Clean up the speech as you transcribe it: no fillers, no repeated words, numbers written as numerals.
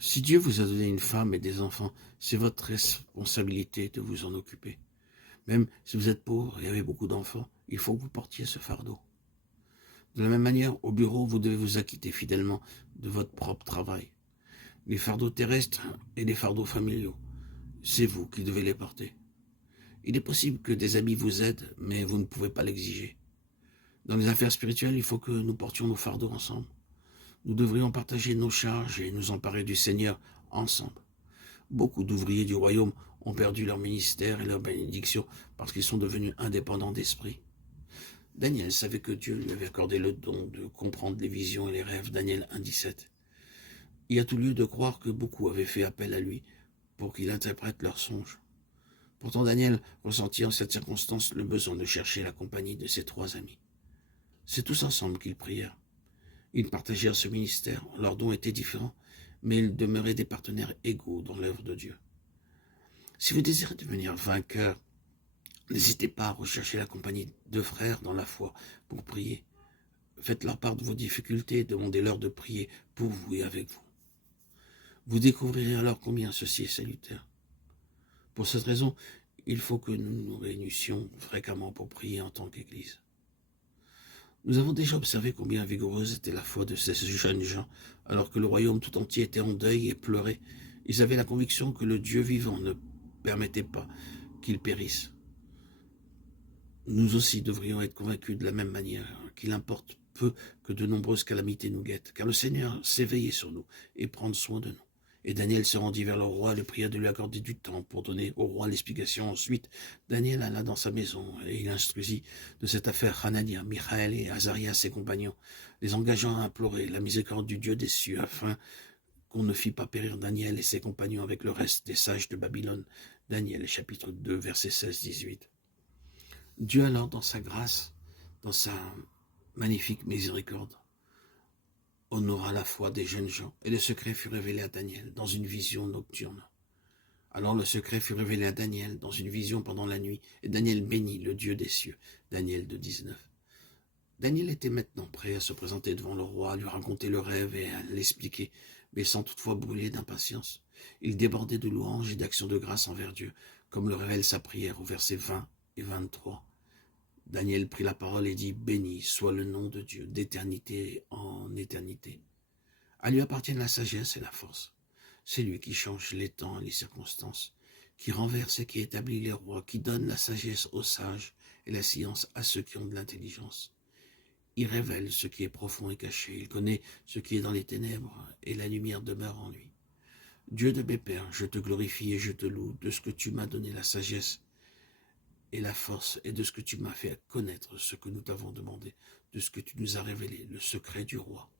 Si Dieu vous a donné une femme et des enfants, c'est votre responsabilité de vous en occuper. Même si vous êtes pauvre et avez beaucoup d'enfants, il faut que vous portiez ce fardeau. De la même manière, au bureau, vous devez vous acquitter fidèlement de votre propre travail. Les fardeaux terrestres et les fardeaux familiaux, c'est vous qui devez les porter. Il est possible que des amis vous aident, mais vous ne pouvez pas l'exiger. Dans les affaires spirituelles, il faut que nous portions nos fardeaux ensemble. Nous devrions partager nos charges et nous emparer du Seigneur ensemble. Beaucoup d'ouvriers du royaume ont perdu leur ministère et leur bénédiction parce qu'ils sont devenus indépendants d'esprit. Daniel savait que Dieu lui avait accordé le don de comprendre les visions et les rêves. Daniel 1,17. Il y a tout lieu de croire que beaucoup avaient fait appel à lui pour qu'il interprète leurs songes. Pourtant Daniel ressentit en cette circonstance le besoin de chercher la compagnie de ses 3 amis. C'est tous ensemble qu'ils prièrent. Ils partagèrent ce ministère, leurs dons étaient différents, mais ils demeuraient des partenaires égaux dans l'œuvre de Dieu. Si vous désirez devenir vainqueur, n'hésitez pas à rechercher la compagnie de frères dans la foi pour prier. Faites-leur part de vos difficultés et demandez-leur de prier pour vous et avec vous. Vous découvrirez alors combien ceci est salutaire. Pour cette raison, il faut que nous nous réunissions fréquemment pour prier en tant qu'Église. Nous avons déjà observé combien vigoureuse était la foi de ces jeunes gens, alors que le royaume tout entier était en deuil et pleurait. Ils avaient la conviction que le Dieu vivant ne permettait pas qu'ils périssent. Nous aussi devrions être convaincus de la même manière, qu'il importe peu que de nombreuses calamités nous guettent, car le Seigneur sait veiller sur nous et prendre soin de nous. Et Daniel se rendit vers le roi et le pria de lui accorder du temps pour donner au roi l'explication. Ensuite, Daniel alla dans sa maison et il instruisit de cette affaire Hanania, Michaël et Azarias ses compagnons, les engageant à implorer la miséricorde du Dieu des cieux afin qu'on ne fît pas périr Daniel et ses compagnons avec le reste des sages de Babylone. Daniel chapitre 2 versets 16-18. Dieu alors dans sa grâce, dans sa magnifique miséricorde, honora la foi des jeunes gens, et le secret fut révélé à Daniel dans une vision nocturne. Alors le secret fut révélé à Daniel dans une vision pendant la nuit, et Daniel bénit le Dieu des cieux. Daniel 2,19. Daniel était maintenant prêt à se présenter devant le roi, à lui raconter le rêve et à l'expliquer, mais sans toutefois brûler d'impatience. Il débordait de louanges et d'actions de grâce envers Dieu, comme le révèle sa prière au verset 20 et 23. Daniel prit la parole et dit « Béni soit le nom de Dieu, d'éternité en éternité. À lui appartiennent la sagesse et la force. C'est lui qui change les temps et les circonstances, qui renverse et qui établit les rois, qui donne la sagesse aux sages et la science à ceux qui ont de l'intelligence. Il révèle ce qui est profond et caché, il connaît ce qui est dans les ténèbres, et la lumière demeure en lui. Dieu de mes pères, je te glorifie et je te loue de ce que tu m'as donné la sagesse et la force, et de ce que tu m'as fait connaître ce que nous t'avons demandé, de ce que tu nous as révélé, le secret du roi.